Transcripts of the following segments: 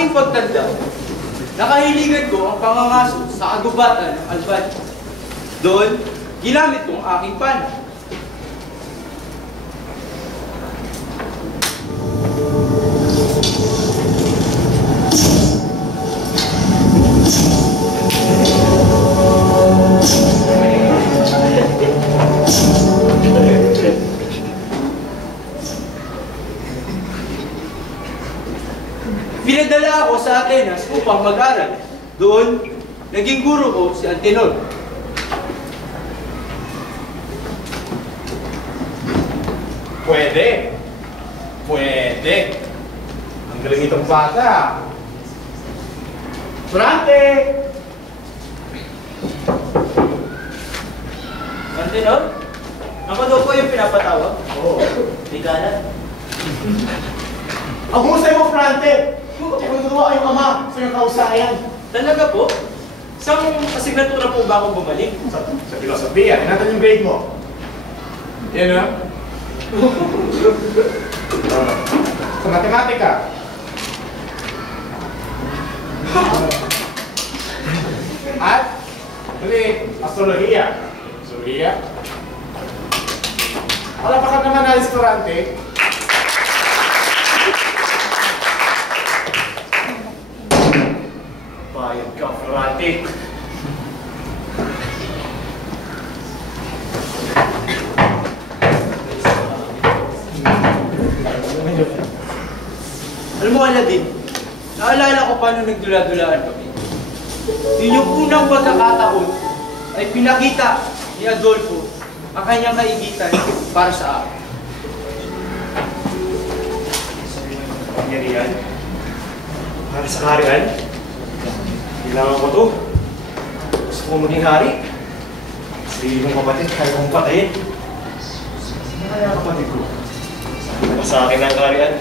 aking pagtanda, nakahiligan ko ang pangangaso sa kagubatan ng Albania. Doon, ginamit ko ang aking pana. Pinadala ako sa Atenas upang mag-aral. Doon, naging guro ko si Antenor. Pwede. Pwede. Ang galing itong bata. Frante! Antenor? Ako daw po yung pinapatawag? Oo. Ligala. Ang husay mo, Frante! Kung natutuwa kayong ama sa iyong kausayan. Talaga po? Saan asignatura po ba akong bumalik? Sa filosofiya, natin yung grade mo. Yan na. Sa matematika. At, huli, astrolohiya. Astrolohiya. Wala pa ka naman na restaurante. Bayad ka, Frante. Alam mo, Aladdin, naalala ko paano nagdula-dulaan kami. Yun yung unang pagkakataon ay pinakita ni Adolfo ang kanyang kaigitan para sa akin. Pangyarihan? Para sa kaharian? Kailangan ko to. Gusto ko maging hari. Sarili mong kapatid, kaya kong patayin. Saan na kaya kapatid ko? Saan ba sa akin ang kaharian?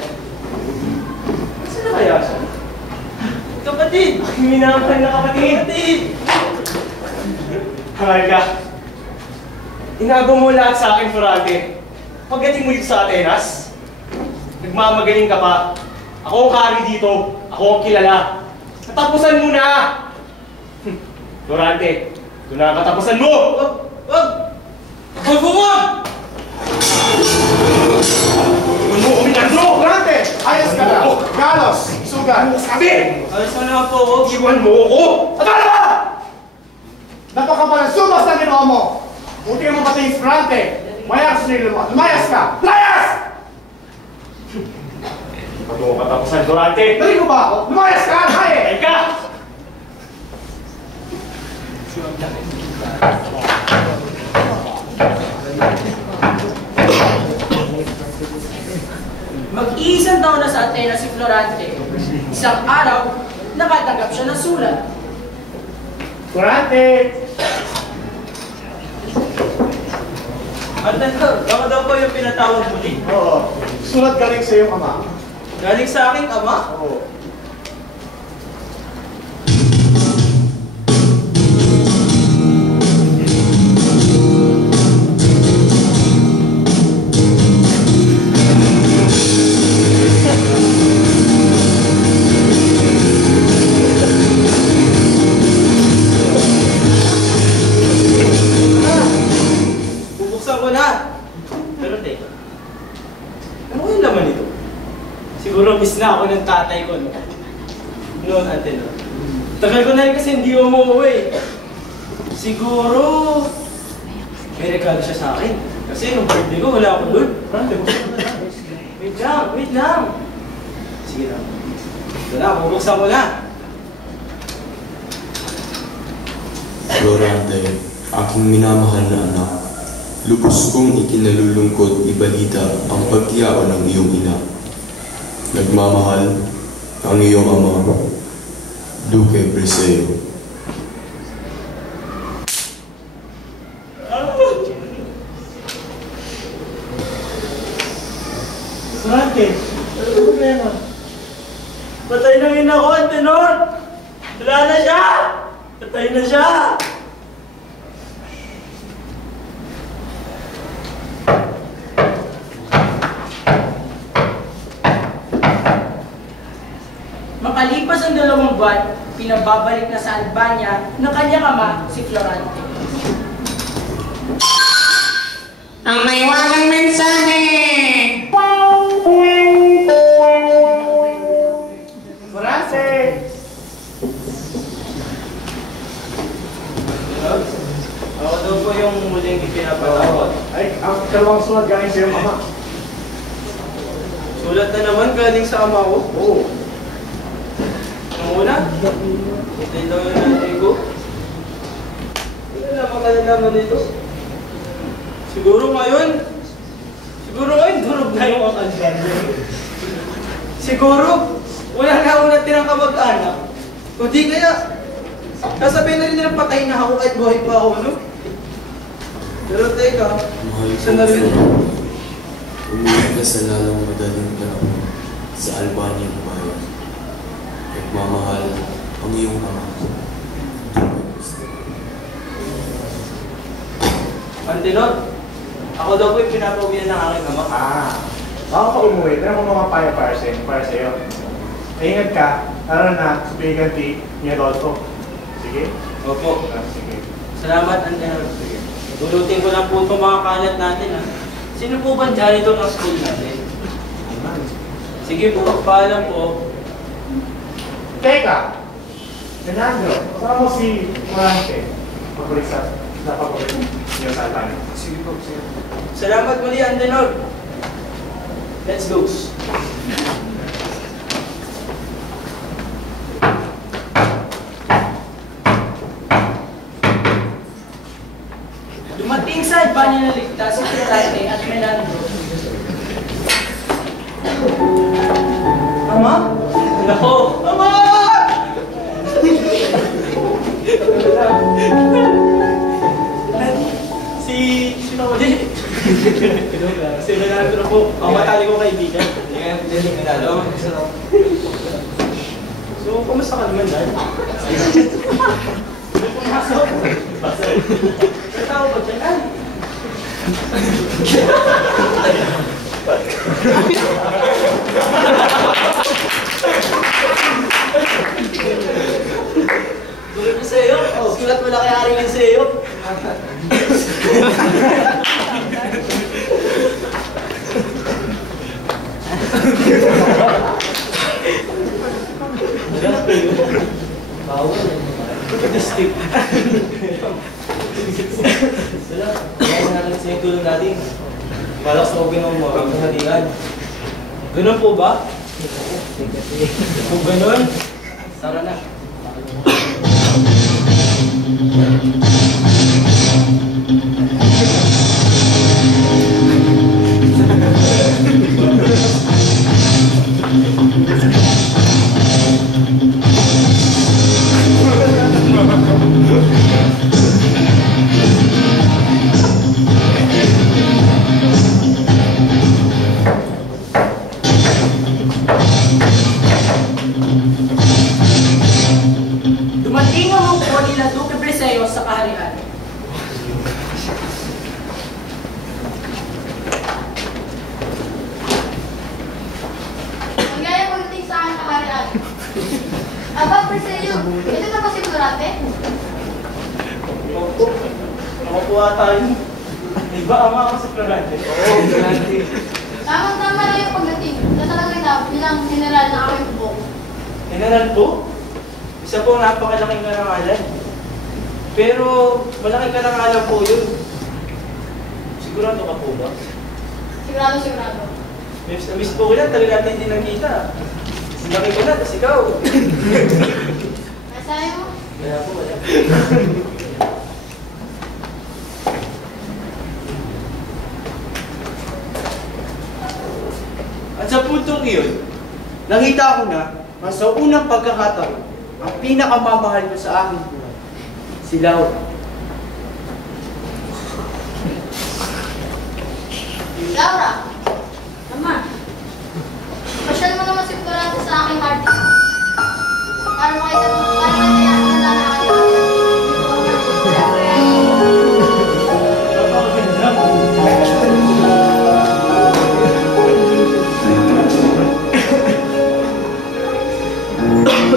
Saan na kaya siya? Kapatid! Aking minamahal na kapatid! Kapatid! Hangal ka. Inago mo lahat sa akin, Ferrante. Pagdating mo dito sa Atenas, nagmamagaling ka pa. Ako ang hari dito. Ako ang kilala. Katapusan mo na! Ferrante, doon na ang katapusan mo! Wag! Wag! Adolfo, wag! Huwag mo uminando! Ferrante! Ayos ka lang! Carlos! Sugan! Sabi! Ayos mo naman po, wag! Iwan mo ako! At ano ba? Napakabalasubas na ginawa mo! Buti mo pati yung Ferrante! Mayas nila mo! Lumayas ka! Layas! Pag mo katapusan, Ferrante! Dali mo ba ako? Lumayas ka! Haye! Ay ka! Mag-iisang taon na sa Atenas si Florante. Isang araw, nakatanggap siya ng sulat. Ferrante! Antenor, ako daw po yung pinatawag muli. Oo. Sulat galing sa iyong ama. Galing sa aking ama? Oo. Bubuksan ko na. Pero teka, ano yung laman nito? Siguro miss na ako ng tatay ko, no? Noon, Antenor. Tagal ko na rin kasi hindi umuwi. Siguro, may regalo siya sa akin. Kasi nung birthday ko, wala ako doon. Wait lang, wait lang. Sige lang. Ito na, bubuksan ko na. Florante, aking minamahal na anak, lubos kong ikinalulungkot ibalita ang pagtiyao ng iyong ina. Nagmamahal ang iyong ama, Duque Briseo. Florante, ano yung problema? Patay na rin ako, Antenor! Wala na siya! Patay na siya! Makalipas 2 buwan, pinababalik na sa Albania ng kanyang ama, si Florante. Ang may walang mensahe! Florante! Ako daw po yung muling ipinapatakot. Ay, ang dalawang sulat galing sa iyong ama. Sulat na naman galing sa ama ko. Oo. Ang una, ito daw yung nanay ko. Ano naman kalalaman nito? Siguro ngayon, durog na yung akal. Siguro, wala na ako natirang kamag-anak. Kundi kaya, sasabihin na rin nilang patay na ako kahit buhay pa ako, no? Pero teka, Mahal ko, isa na rin. umuwi ka sa lalong madaling panahon sa Albaniang bayan. Nagmamahal ang iyong ama. Antinor, ako daw po yung pinapawian ng aking ama. Bago ka umuwi, meron ko mga payo para sa iyo. Maingat ka, lalo na sa biganti ni Adolfo. Sige? Opo. Sige. Salamat, Antinor. Tulutin ko lang po itong mga kalat natin, ha. Sino po ba janitor ng school natin? Sige po, paalam po. Teka! Fernando, kasama mo si Florante. Pabalik sa pabalik niyo sa Albania. Sige po, sige po. Salamat muli, Antinor. Let's go. Dumating sa Albania na ligtas si Florante at Menandro. Ama? Nako! Ama! Sino ulit? Si Menandro po. Ang matali ko kaibigan. So, kumusta ka naman, Dad? Pumasok. Sa tao ba dyan, Dad? Gulo ko sa'yo. Sulat mo na kaya rin yung sa'yo. Bawal. Distinct. Wala. Kaya natin sa yung tulong natin. Balak sa huwag ng mga kaghatian. Ganun po ba? Kung ganun, tara na. Dumating ang hukbo nila Duque Briseño sa kaharian. Magaya pagdating sa akin kaharian. Aba, Briseño, ito na ba si Florante? Ako po ata yun. Iba ama ako sa Florante. Oo, Florante. Tamang-tama lang yung pagdating. Natalagay na bilang general ng aking bubok. General po? Isa po napakalaking karangalan. Pero malaking karangalan po yun. Sigurado ka po ba? Sigurado, sigurado. Miss na miss po ko lang, talaga natin hindi nakita. Laki ko na, tapos ikaw. Nasaya mo? Kaya po, wala. At sa puntong iyon, nakita ko na sa unang pagkakataon, ang pinakamamahal ko sa aking buhay, si Laura. Laura! Ama! Pasyal mo naman si Florante sa aking party. Para makita mo, para makita mo na lang ang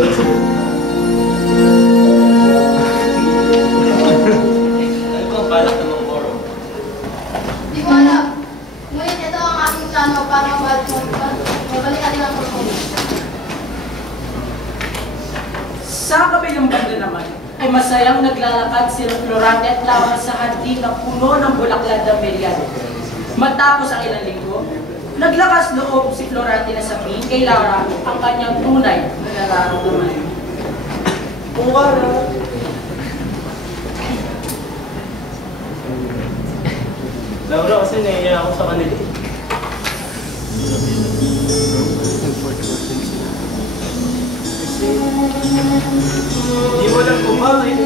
Napakaganda. Di ko alam. Ngunit ito ang aking plano para mabalikan nila ang performance. Sa kabilang banda naman, ay masayang naglalakad si Florante at Laura sa hardin na puno ng bulaklad na merian. Matapos ang ilang linggo, naglakas loob si Florante na sabihin kay Laura ang kanyang tunay na nararamdaman. Mukha na. Laura, kasi naiiyak ako sa kanila eh. Kasi, hindi mo lang kung bakit.